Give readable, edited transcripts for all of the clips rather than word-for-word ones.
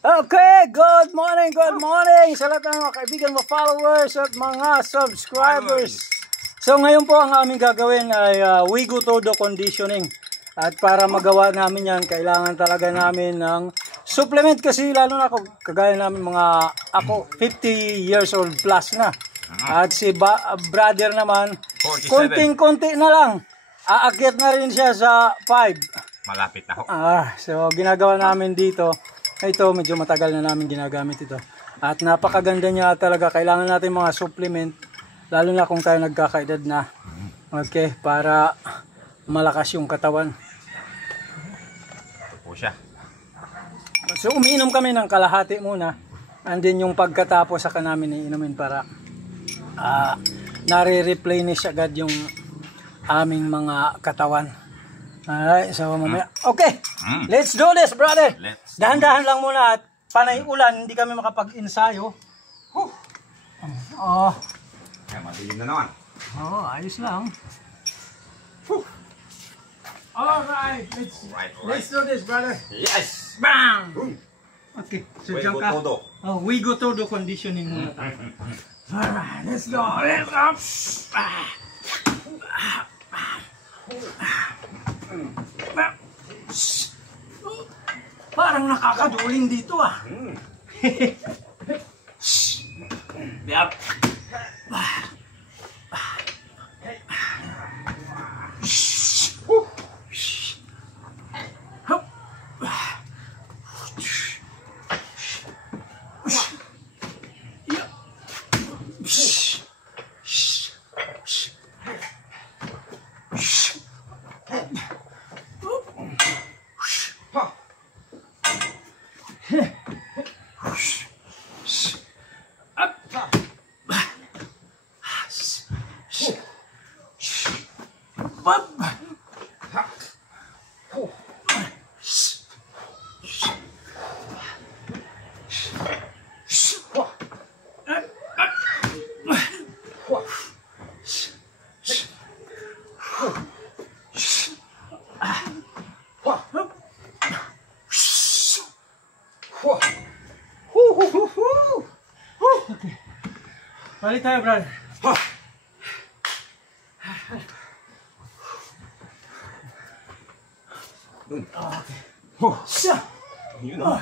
Okay, good morning sa lahat ng mga kaibigan, mga followers at mga subscribers. So ngayon po ang aming gagawin ay Wigo Todo Conditioning. At para magawa namin yan, kailangan talaga namin ng supplement kasi lalo na ako, kagaya namin ako 50 years old plus na. At si brother naman, konting-konti na lang. Aakyat na rin siya sa 5. Malapit na ho. So ginagawa namin dito. Ito, medyo matagal na namin ginagamit ito. At napakaganda niya talaga. Kailangan natin mga supplement. Lalo na kung tayo nagkakaedad na. Okay, para malakas yung katawan. Ito po siya. So, umiinom kami ng kalahati muna. And then yung pagkatapos saka namin iinumin para nare-replenish agad yung aming mga katawan. Alright, so mamaya. Okay, let's do this, brother. Dahan-dahan lang muna at panay ulan, hindi kami makapag-ensayo. Kaya madilim na naman. Ayos lang. Alright, let's do this, brother. Yes! Bang! Okay, so dyan ka. Wigo Todo. Wigo Todo Conditioning muna tayo. Alright, let's go. Let's go. Parang nakakaduling dito Yep. Okay. Balik tayo, brother. Okay. Siya. Yun o.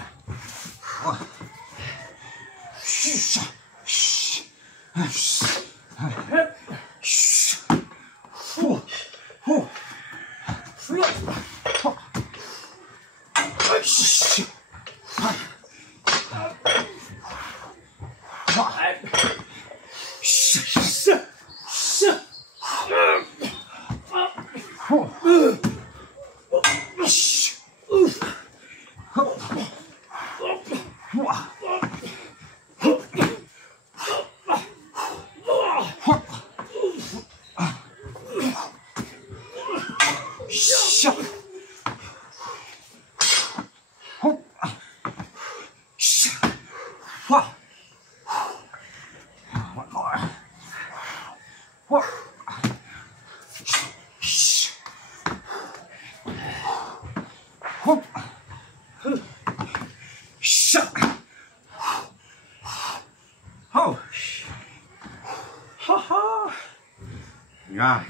Yan.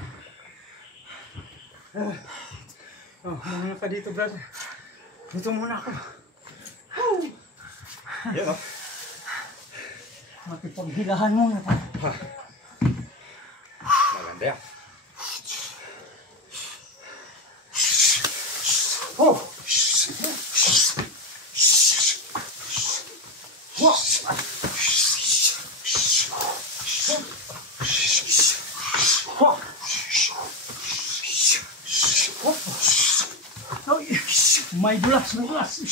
Muna ka dito, brother. Dito muna ako. Yan o. Makipaghilahan muna tayo. Maganda yan. May dulas, may dulas.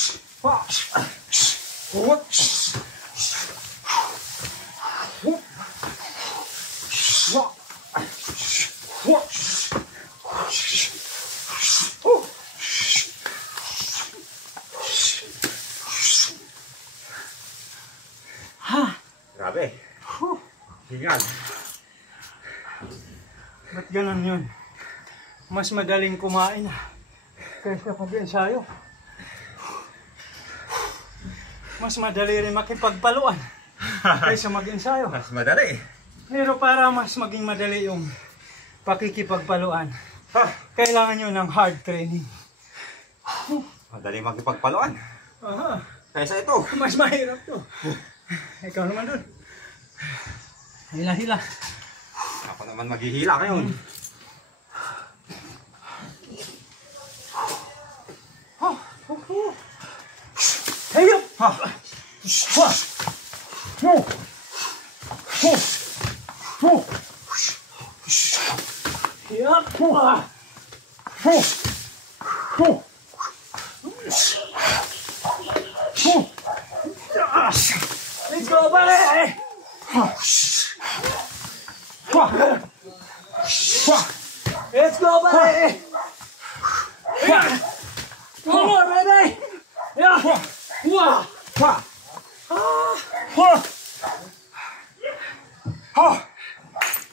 Grabe. Hingal. Ba't ganun yun? Mas madaling kumain kaysa pag-ensayo. mas madali rin makipagpaluan kaysa mag-ensayo. Mas madali. Pero para mas maging madali yung pakikipagpaluan, kailangan nyo ng hard training. Madali makipagpaluan. Aha. Kaysa ito. Mas mahirap to. Ikaw naman dun. Hila-hila. Ako naman maghihila ngayon. Hey up! Let's go, buddy! Let's go, buddy! One more, baby! Yeah!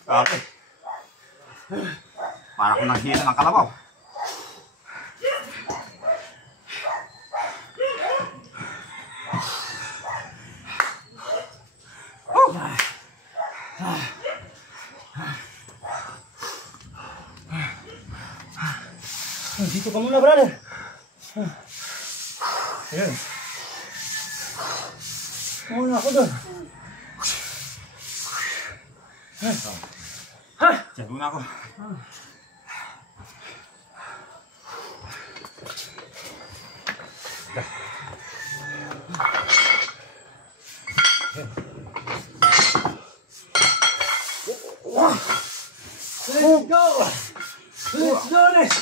Grabe. Para kung naghihila ng kalabaw. Dito ka muna, brother. Ayan. Muna ako doon. Diyan muna ako. Let's go! Let's do this!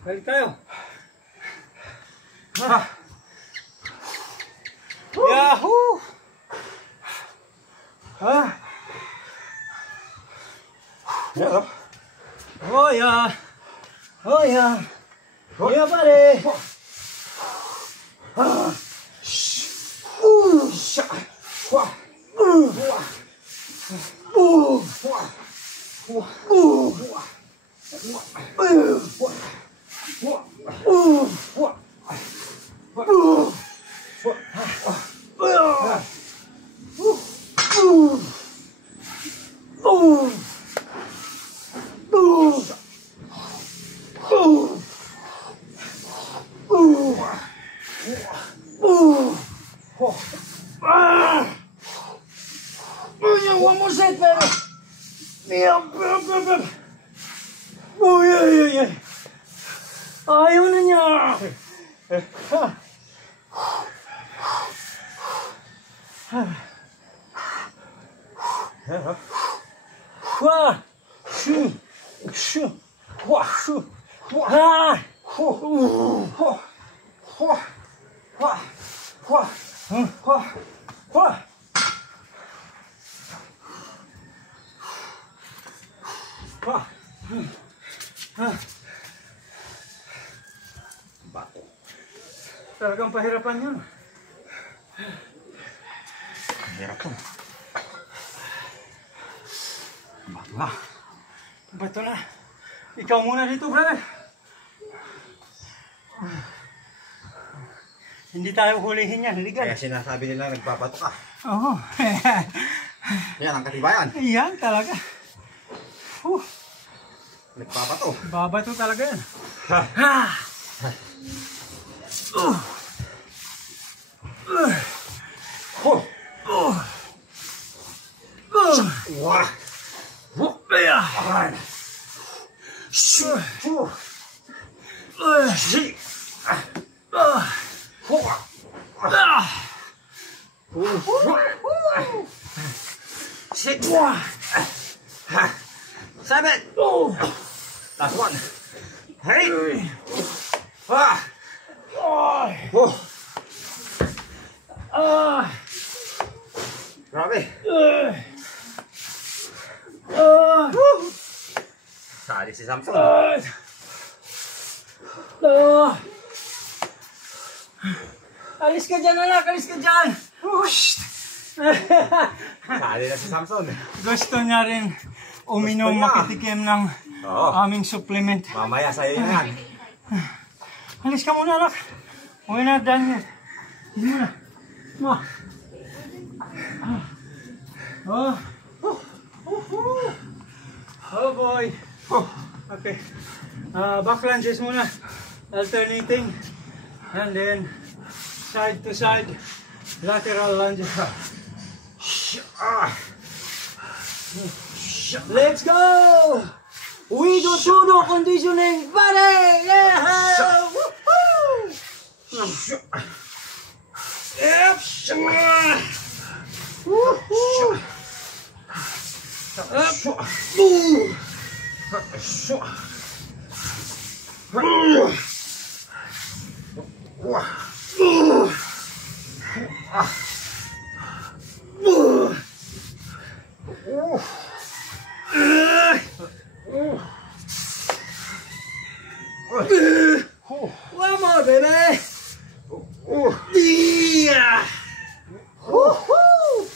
Balik tayo. Yahoo! Oh yeah. Oh yeah. Yeah, buddy. One more set, baby. Oh, yeah. Ayaw na niya. Bato. Talagang pahirapan yun. Hirap to. Bato na. Bato na. Ikaw muna dito, brother. Hindi tayo hulihin yan, legal. Kaya sinasabi nila nagbabato ka. Oo. Yan ang katibayan. Yan talaga. Nagbabato. Babato talaga yan. Wah. Six. 7. Last one. Hey. Oh. Grabe. Sali si Samson. Alis ka dyan, anak! Alis ka dyan! Sali na si Samson. Gusto niya rin uminom, makitikim ng aming supplement. Mamaya sa'yo yan. Alis ka muna, anak! Uwi na, Daniel. Hindi mo na. Ma. Oh boy. Okay. Back lunges muna. Alternating. And then side to side. Lateral lunges. Let's go! We do judo conditioning. Body! Yeah! Woohoo! Yep! Woohoo! One more, baby. Yeah. Woohoo!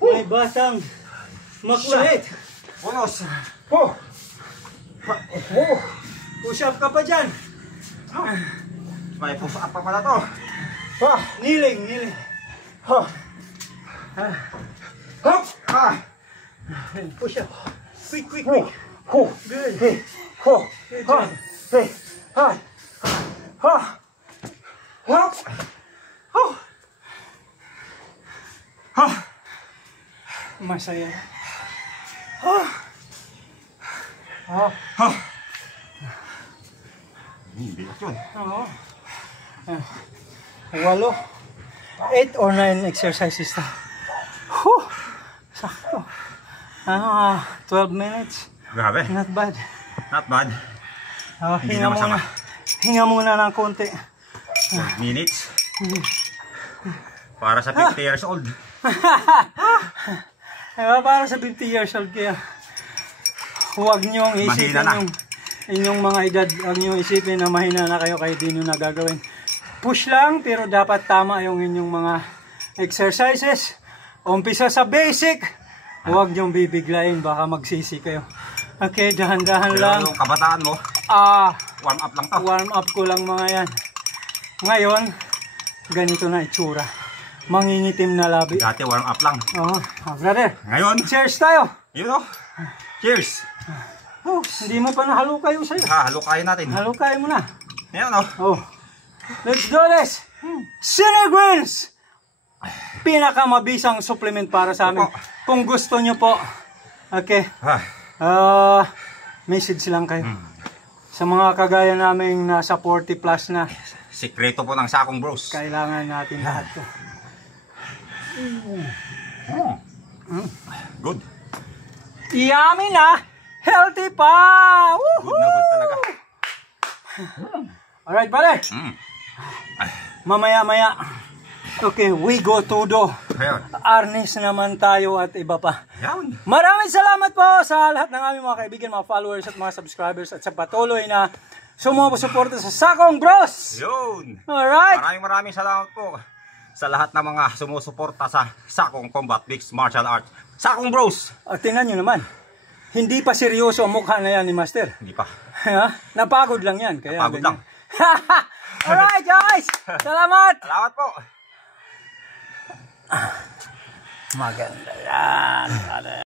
May batang makulit. Unos. Push up ka pa dyan. May push up pa pala to. Kneeling. Push up. Quick. Good. Good job. Masaya. Hindi yun. Oo. 8 or 9 exercises na. Sakto. 12 minutes. Grabe. Not bad. Not bad. Hinga muna. Hinga muna ng konti. 12 minutes. Para sa 50 years old. Para sa 50 years old kaya huwag niyong isipin yung inyong mga edad. Huwag niyong isipin na mahina na kayo di nyo na gagawin. Push lang pero dapat tama yung inyong mga exercises. Umpisa sa basic. Huwag niyong bibiglayin, baka magsisi kayo. Okay, dahan-dahan lang. Yung kabataan mo, warm up lang to. Warm up ko lang mga yan. Ngayon, ganito na itsura. Mangingitim na labi. Dati warm up lang. Brother. Ngayon, Cheers tayo. yun o. Cheers. Hindi mo pa nahalukay yung sa'yo. Halukayin natin. Halukay mo na. Yan o. Let's do this. Synergreens. Pinakamabisang supplement para sa amin. Kung gusto nyo po. Okay. Message lang kayo. Sa mga kagaya naming nasa 40 plus na. Sikreto po ng Sakong Bros. Kailangan natin lahat to. Good. Yummy na. Healthy pa. Woohoo! Good na good talaga. Alright, pare. Mamaya-maya. Okay, we go todo. Ayun. Arnis naman tayo at iba pa. Yan. Maraming salamat po sa lahat ng aming mga kaibigan, mga followers at mga subscribers at sa patuloy na sumusuporta sa Sakong Bros. Yun. Alright. Maraming salamat po sa lahat ng mga sumusuporta sa Sakong Combat Mixed Martial Arts. Sakong Bros. Tingnan nyo naman. Hindi pa seryoso ang mukha na yan ni Master. Hindi pa. Napagod lang yan. Kaya Napagod lang. Alright guys. Salamat. Salamat po. Maganda yan.